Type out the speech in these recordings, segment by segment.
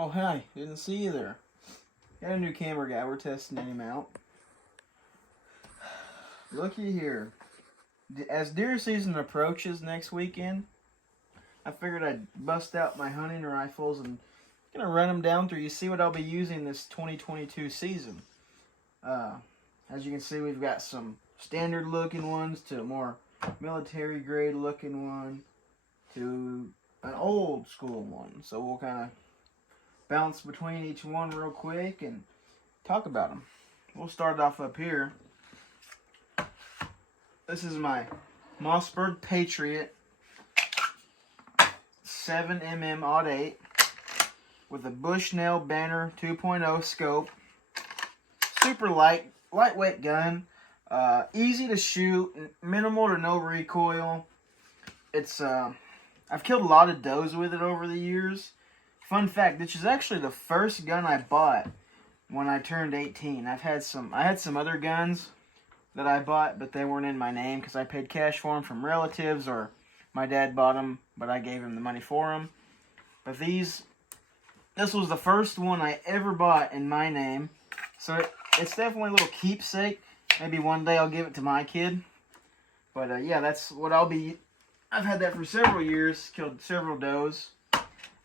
Oh, hi. Didn't see you there. Got a new camera guy. We're testing him out. Looky here. As deer season approaches next weekend, I figured I'd bust out my hunting rifles and gonna run them down through you. See what I'll be using this 2022 season. As you can see, we've got some standard looking ones to a more military grade looking one to an old school one. So we'll kind of bounce between each one real quick and talk about them. We'll start off up here. This is my Mossberg Patriot 7mm Odd 8 with a Bushnell Banner 2.0 scope. Super lightweight gun, easy to shoot, minimal to no recoil. It's I've killed a lot of does with it over the years. Fun fact, this is actually the first gun I bought when I turned 18. I had some other guns that I bought, but they weren't in my name because I paid cash for them from relatives, or my dad bought them, but I gave him the money for them. But this was the first one I ever bought in my name, so it's definitely a little keepsake. Maybe one day I'll give it to my kid. But yeah, that's what I'll be. I've had that for several years, killed several does.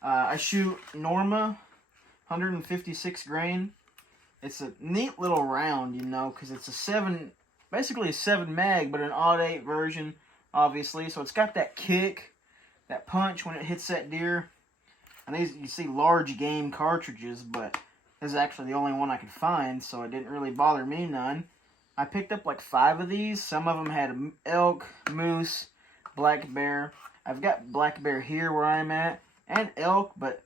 I shoot Norma 156 grain. It's a neat little round, you know, because it's basically a 7 mag, but an odd 8 version, obviously. So it's got that kick, that punch when it hits that deer. And these, you see large game cartridges, but this is actually the only one I could find, so it didn't really bother me none. I picked up like 5 of these. Some of them had elk, moose, black bear. I've got black bear here where I'm at, and elk, but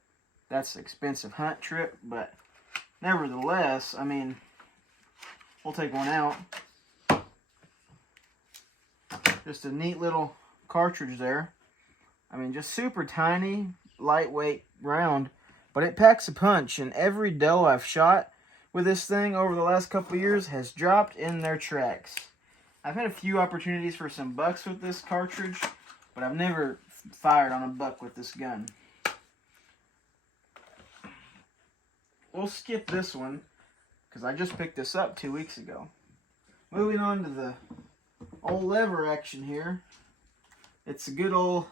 that's an expensive hunt trip. But nevertheless, I mean, we'll take one out. Just a neat little cartridge there. I mean, just super tiny, lightweight round, but it packs a punch, and every doe I've shot with this thing over the last couple of years has dropped in their tracks. I've had a few opportunities for some bucks with this cartridge, but I've never fired on a buck with this gun. We'll skip this one because I just picked this up 2 weeks ago. Moving on to the old lever action here. It's a good old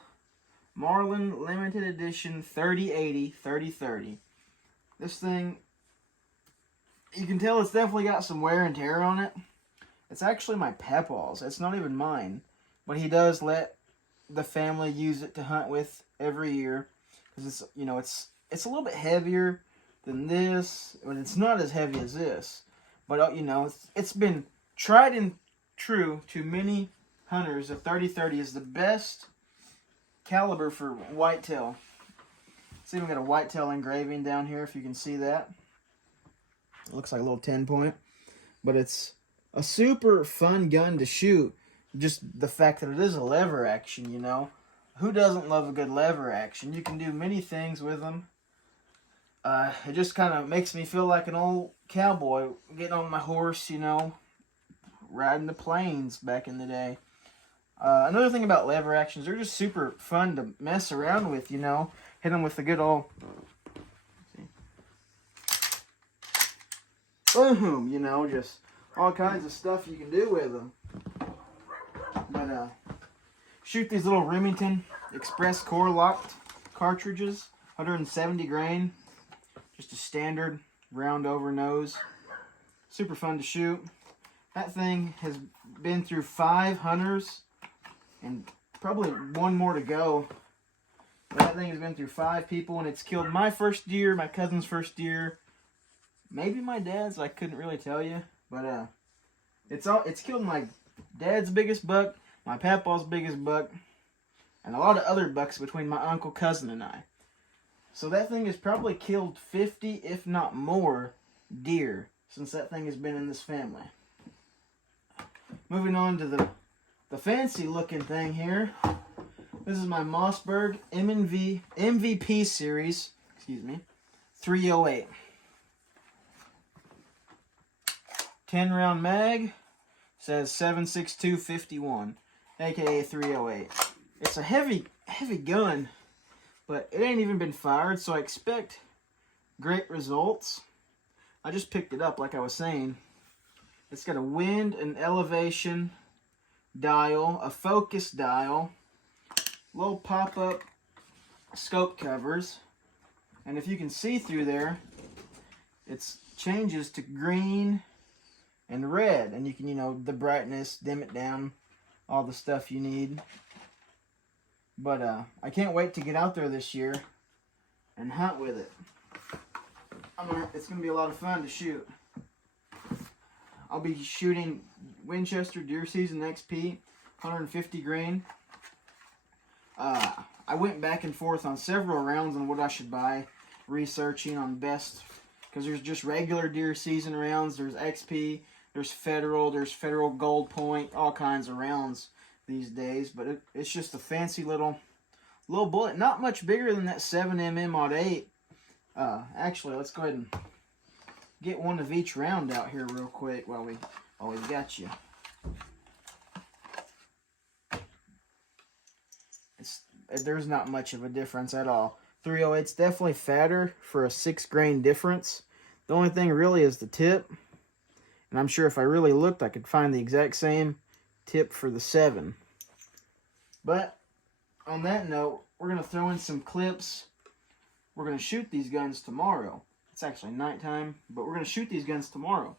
Marlin limited edition 3080 3030. This thing, you can tell it's definitely got some wear and tear on it. It's actually my papaw's. It's not even mine, but he does let the family use it to hunt with every year because it's, you know, it's a little bit heavier than this, but it's not as heavy as this. But you know, it's been tried and true to many hunters. The 3030 is the best caliber for whitetail. See, we got a whitetail engraving down here, if you can see that. It looks like a little 10-point, but it's a super fun gun to shoot. Just the fact that it is a lever action, you know. Who doesn't love a good lever action? You can do many things with them. It just kind of makes me feel like an old cowboy getting on my horse, you know, riding the plains back in the day. Another thing about lever actions, they're just super fun to mess around with, you know. Hit them with the good old boom, you know, just all kinds of stuff you can do with them. But shoot these little Remington Express core locked cartridges, 170 grain, just a standard round over nose. Super fun to shoot. That thing has been through 5 hunters and probably one more to go. But that thing has been through 5 people, and it's killed my first deer, my cousin's first deer, maybe my dad's. I couldn't really tell you, but it's killed my dad's biggest buck, my papaw's biggest buck, and a lot of other bucks between my uncle, cousin, and I. So that thing has probably killed 50, if not more, deer since that thing has been in this family. Moving on to the fancy looking thing here. This is my Mossberg MVP Series, 308. 10 round mag, says 7.6251, aka 308. It's a heavy gun, but it ain't even been fired, so I expect Great results. I just picked it up like I was saying. It's got a wind and elevation dial, a focus dial, little pop-up scope covers, and if you can see through there, it changes to green and red, and you can, the brightness, dim it down, all the stuff you need. But I can't wait to get out there this year and hunt with it. It's going to be a lot of fun to shoot. I'll be shooting Winchester Deer Season XP 150 grain. I went back and forth on several rounds on what I should buy, researching on best, because there's just regular Deer Season rounds, there's XP, there's Federal Gold Point, all kinds of rounds these days, but it's just a fancy little bullet, not much bigger than that 7mm Mod 8. Actually, let's go ahead and get one of each round out here real quick while we got you. There's not much of a difference at all. 308's definitely fatter for a 6 grain difference. The only thing really is the tip. And I'm sure if I really looked, I could find the exact same tip for the 7. But on that note, we're going to throw in some clips. We're going to shoot these guns tomorrow. It's actually nighttime, but we're going to shoot these guns tomorrow.